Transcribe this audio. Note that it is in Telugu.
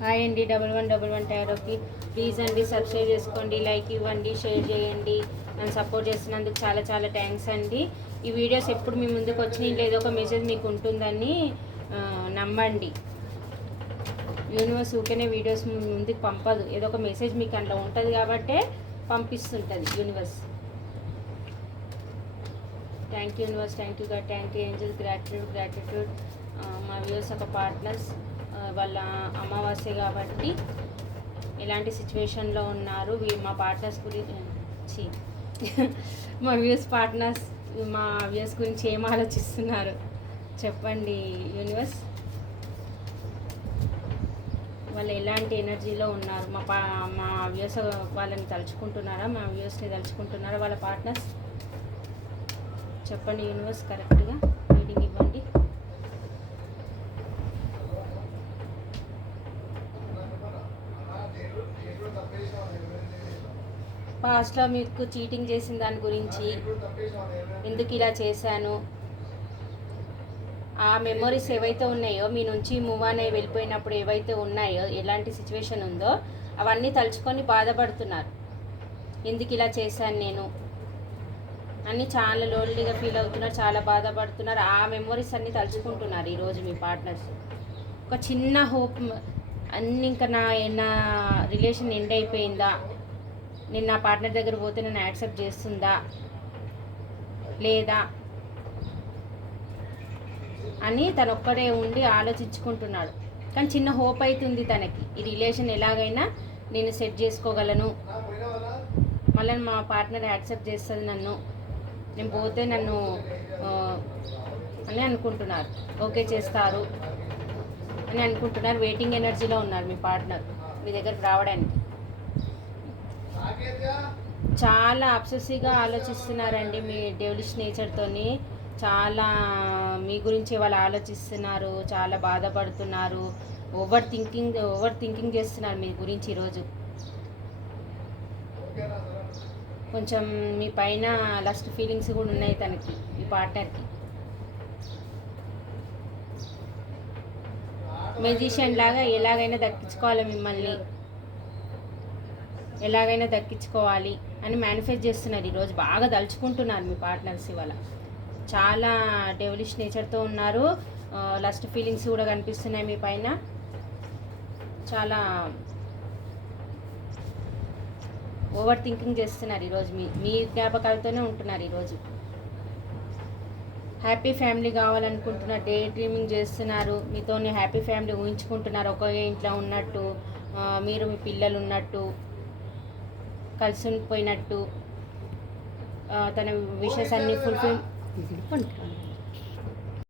హాయ్ అండి, 1111 టైరోకి ప్లీజ్ అండి సబ్స్క్రైబ్ చేసుకోండి, లైక్ ఇవ్వండి, షేర్ చేయండి. నన్ను సపోర్ట్ చేస్తున్నందుకు చాలా చాలా థ్యాంక్స్ అండి. ఈ వీడియోస్ ఎప్పుడు మీ ముందుకు వచ్చినాయి ఏదో ఒక మెసేజ్ మీకు ఉంటుందని నమ్మండి. యూనివర్స్ ఊరికేనే వీడియోస్ ముందుకు పంపదు, ఏదో ఒక మెసేజ్ మీకు అందులో ఉంటుంది కాబట్టే పంపిస్తుంటుంది universe. Thank you universe, thank you God, thank you angels, gratitude. మా వ్యూవర్స్ ఒక పార్ట్నర్స్ వాళ్ళ అమావాస్య కాబట్టి ఎలాంటి సిచ్యువేషన్లో ఉన్నారు, మా పార్ట్నర్స్ గురించి మా వ్యూవర్స్ గురించి ఏం ఆలోచిస్తున్నారు చెప్పండి యూనివర్స్. వాళ్ళు ఎలాంటి ఎనర్జీలో ఉన్నారు, మా వ్యూవర్స్ వాళ్ళని తలుచుకుంటున్నారా, మా వ్యూవర్స్ని తలుచుకుంటున్నారా వాళ్ళ పార్ట్నర్స్ చెప్పండి యూనివర్స్. కరెక్ట్గా రీడింగ్ ఇవ్వండి. పాస్ట్లో మీకు చీటింగ్ చేసిన దాని గురించి, ఎందుకు ఇలా చేశాను, ఆ మెమొరీస్ ఏవైతే ఉన్నాయో మీ నుంచి మూవ్ ఆన్ అయ్యి వెళ్ళిపోయినప్పుడు ఏవైతే ఉన్నాయో ఎలాంటి సిచ్యువేషన్ ఉందో అవన్నీ తలుచుకొని బాధపడుతున్నారు. ఎందుకు ఇలా చేశాను నేను అన్నీ చాలా లోన్లీగా ఫీల్ అవుతున్నారు, చాలా బాధపడుతున్నారు. ఆ మెమొరీస్ అన్నీ తలుచుకుంటున్నారు ఈరోజు మీ పార్ట్నర్స్. ఒక చిన్న హోప్, అన్నీ ఇంకా నా రిలేషన్ ఎండ్ అయిపోయిందా, నేను నా పార్ట్నర్ దగ్గర పోతే నన్ను యాక్సెప్ట్ చేస్తుందా లేదా అని తను ఒక్కడే ఉండి ఆలోచించుకుంటున్నాడు. కానీ చిన్న హోప్ అవుతుంది తనకి, ఈ రిలేషన్ ఎలాగైనా నేను సెట్ చేసుకోగలను, మళ్ళీ మా పార్ట్నర్ యాక్సెప్ట్ చేస్తుంది నన్ను, నేను పోతే నన్ను అని అనుకుంటున్నారు, ఓకే చేస్తారు అని అనుకుంటున్నారు. వెయిటింగ్ ఎనర్జీలో ఉన్నారు మీ పార్ట్నర్ మీ దగ్గరికి రావడానికి. చాలా అబ్సెసివ్గా ఆలోచిస్తున్నారండి మీ డెవిలిష్ నేచర్తోని. చాలా మీ గురించి వాళ్ళు ఆలోచిస్తున్నారు, చాలా బాధపడుతున్నారు, ఓవర్ థింకింగ్ చేస్తున్నారు మీ గురించి ఈరోజు. కొంచెం మీ పైన లస్ట్ ఫీలింగ్స్ కూడా ఉన్నాయి తనకి, మీ పార్ట్నర్కి. మెజిషియన్ లాగా ఎలాగైనా దక్కించుకోవాలి, మిమ్మల్ని ఎలాగైనా దక్కించుకోవాలి అని మేనిఫెస్ట్ చేస్తున్నారు ఈరోజు. బాగా దలుచుకుంటున్నారు మీ పార్ట్నర్స్ ఇవాళ. చాలా డెవిలిష్ నేచర్తో ఉన్నారు, లస్ట్ ఫీలింగ్స్ కూడా కనిపిస్తున్నాయి మీ పైన. చాలా ఓవర్ థింకింగ్ చేస్తున్నారు ఈరోజు, మీ జ్ఞాపకాలతోనే ఉంటున్నారు ఈరోజు. హ్యాపీ ఫ్యామిలీ కావాలనుకుంటున్నారు, డే డ్రీమింగ్ చేస్తున్నారు, మీతోనే హ్యాపీ ఫ్యామిలీ ఊహించుకుంటున్నారు, ఒకే ఇంట్లో ఉన్నట్టు, మీరు మీ పిల్లలు ఉన్నట్టు, కలిసి పోయినట్టు, తన విషెస్ అన్నీ ఫుల్ఫిల్